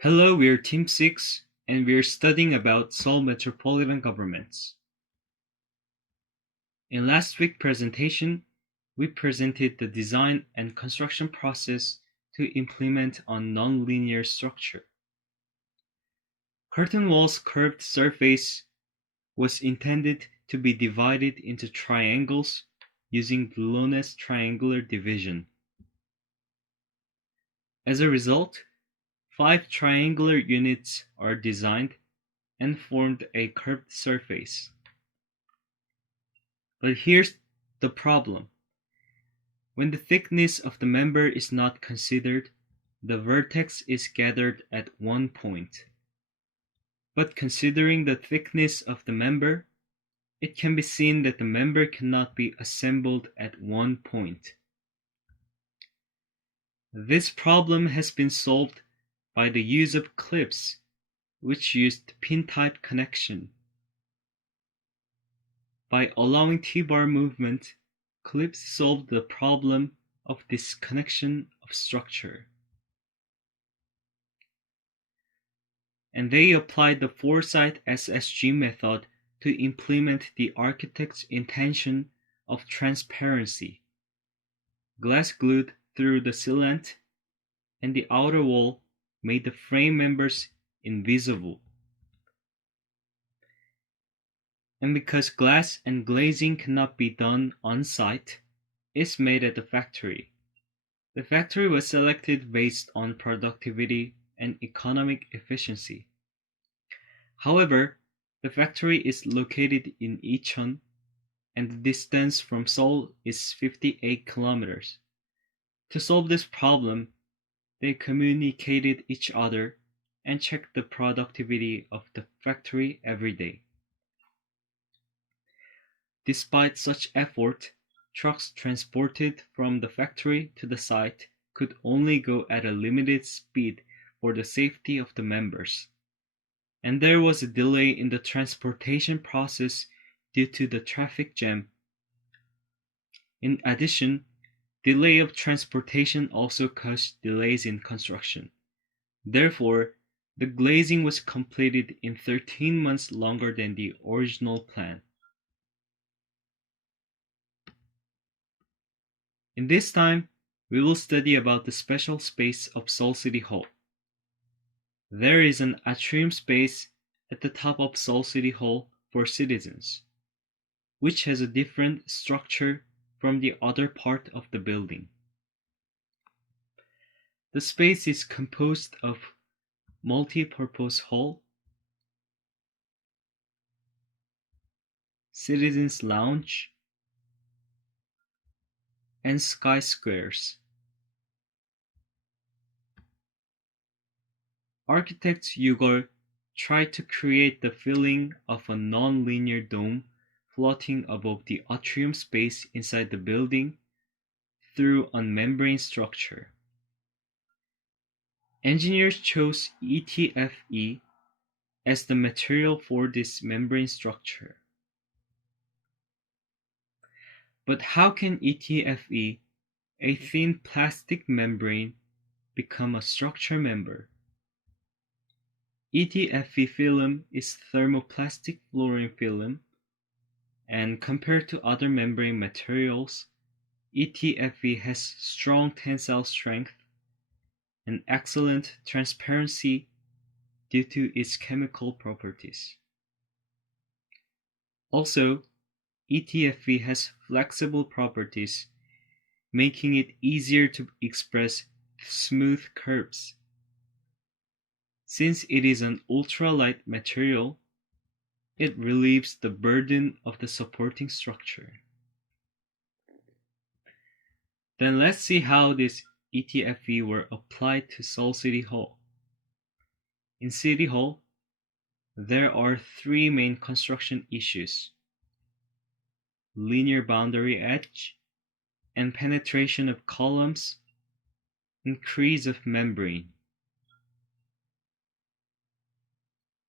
Hello, we're Team 6 and we're studying about Seoul Metropolitan governments. In last week's presentation, we presented the design and construction process to implement a non-linear structure. Curtain wall's curved surface was intended to be divided into triangles using Boulognese triangular division. As a result, 5 triangular units are designed and formed a curved surface. But here's the problem. When the thickness of the member is not considered, the vertex is gathered at one point. But considering the thickness of the member, it can be seen that the member cannot be assembled at one point. This problem has been solved by the use of clips, which used pin-type connection. By allowing T-bar movement, clips solved the problem of disconnection of structure. And they applied the Forsyth SSG method to implement the architect's intention of transparency. Glass glued through the sealant and the outer wall made the frame members invisible. And because glass and glazing cannot be done on site, it's made at the factory. The factory was selected based on productivity and economic efficiency. However, the factory is located in Icheon, and the distance from Seoul is 58 kilometers. To solve this problem, they communicated each other and checked the productivity of the factory every day. Despite such effort, trucks transported from the factory to the site could only go at a limited speed for the safety of the members. And there was a delay in the transportation process due to the traffic jam. In addition, delay of transportation also caused delays in construction. Therefore, the glazing was completed in 13 months longer than the original plan. In this time, we will study about the special space of Seoul City Hall. There is an atrium space at the top of Seoul City Hall for citizens, which has a different structure from the other part of the building. The space is composed of multi-purpose hall, citizens' lounge, and sky squares. Architect Yugol tried to create the feeling of a non-linear dome floating above the atrium space inside the building through a membrane structure. Engineers chose ETFE as the material for this membrane structure. But how can ETFE, a thin plastic membrane, become a structure member? ETFE film is thermoplastic fluorine film, and compared to other membrane materials, ETFE has strong tensile strength and excellent transparency due to its chemical properties. Also, ETFE has flexible properties, making it easier to express smooth curves. Since it is an ultralight material, it relieves the burden of the supporting structure. Then let's see how this ETFE were applied to Seoul City Hall. In City Hall, there are 3 main construction issues: linear boundary edge, and penetration of columns, increase of membrane.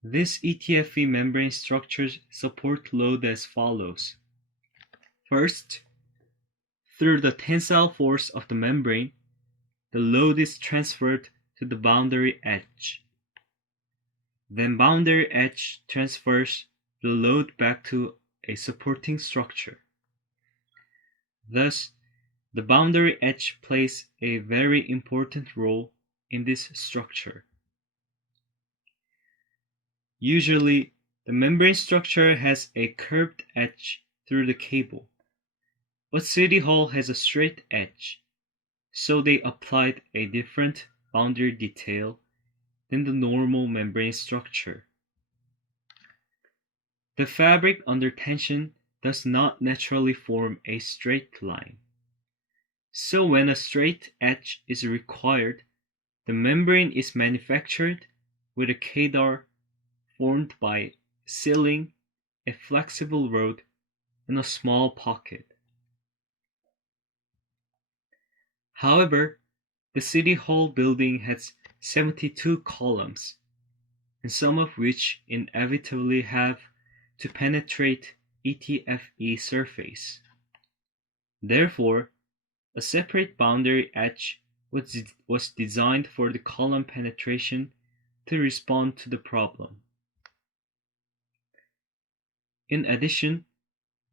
This ETFE membrane structures support load as follows. First, through the tensile force of the membrane, the load is transferred to the boundary edge. Then boundary edge transfers the load back to a supporting structure. Thus, the boundary edge plays a very important role in this structure. Usually, the membrane structure has a curved edge through the cable, but City Hall has a straight edge, so they applied a different boundary detail than the normal membrane structure. The fabric under tension does not naturally form a straight line. So when a straight edge is required, the membrane is manufactured with a kadar formed by sealing a flexible rod in a small pocket. However, the City Hall building has 72 columns, and some of which inevitably have to penetrate ETFE surface. Therefore, a separate boundary edge was designed for the column penetration to respond to the problem. In addition,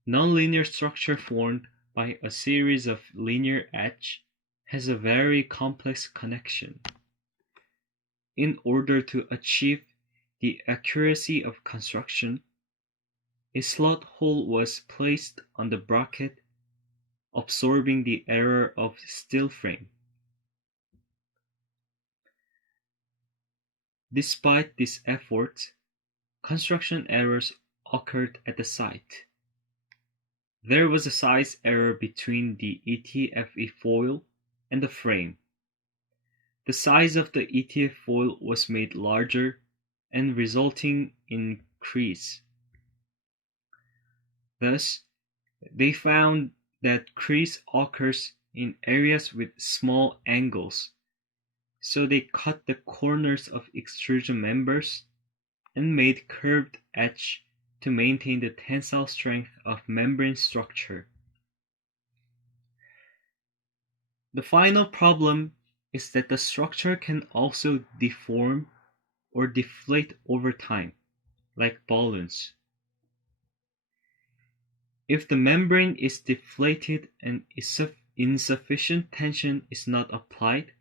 nonlinear structure formed by a series of linear edges has a very complex connection. In order to achieve the accuracy of construction, a slot hole was placed on the bracket, absorbing the error of steel frame. Despite this effort, construction errors occurred at the site. There was a size error between the ETFE foil and the frame. The size of the ETF foil was made larger and resulting in crease. Thus, they found that crease occurs in areas with small angles, so they cut the corners of extrusion members and made curved edge to maintain the tensile strength of membrane structure. The final problem is that the structure can also deform or deflate over time, like balloons. If the membrane is deflated and insufficient tension is not applied,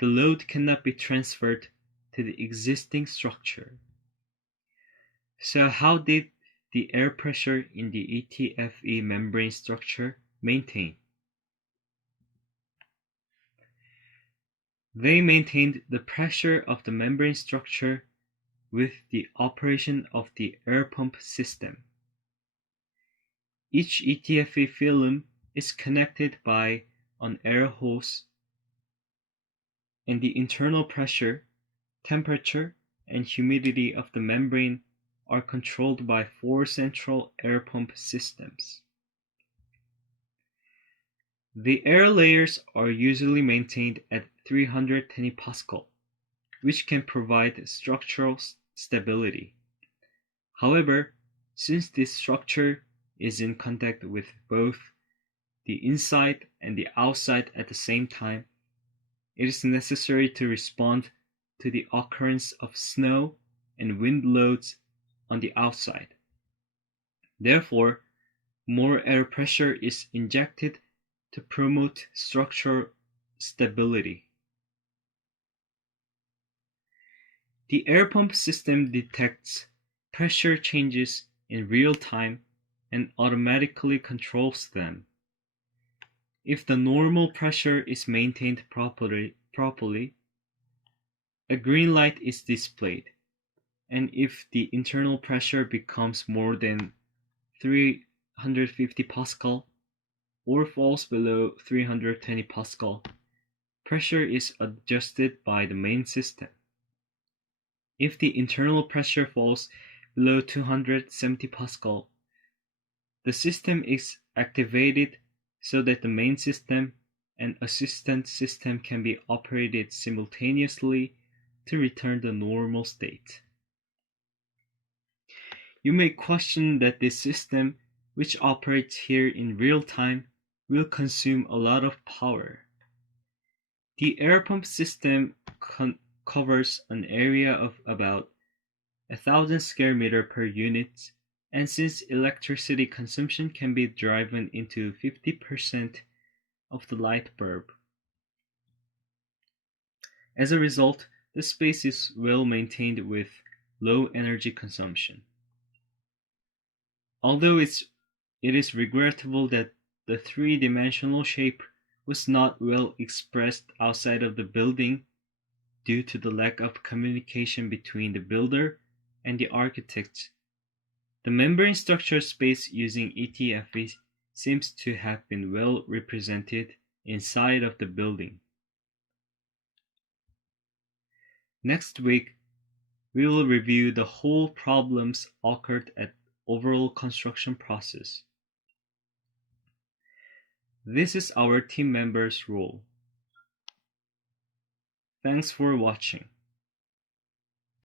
the load cannot be transferred to the existing structure. So how did the air pressure in the ETFE membrane structure maintain? They maintained the pressure of the membrane structure with the operation of the air pump system. Each ETFE film is connected by an air hose, and the internal pressure, temperature, and humidity of the membrane are controlled by 4 central air pump systems. The air layers are usually maintained at 310 Pascal, which can provide structural stability. However, since this structure is in contact with both the inside and the outside at the same time, it is necessary to respond to the occurrence of snow and wind loads on the outside. Therefore, more air pressure is injected to promote structural stability. The air pump system detects pressure changes in real time and automatically controls them. If the normal pressure is maintained properly, a green light is displayed, and if the internal pressure becomes more than 350 Pascal or falls below 320 Pascal, pressure is adjusted by the main system. If the internal pressure falls below 270 Pascal, the system is activated so that the main system and assistant system can be operated simultaneously to return the normal state. You may question that this system, which operates here in real time, will consume a lot of power. The air pump system covers an area of about 1,000 square meter per unit, and since electricity consumption can be driven into 50% of the light bulb. As a result, the space is well maintained with low energy consumption. Although it is regrettable that the three-dimensional shape was not well expressed outside of the building due to the lack of communication between the builder and the architect, the membrane structure space using ETFE seems to have been well represented inside of the building. Next week, we will review the whole problems occurred at overall construction process. This is our team members' role. Thanks for watching.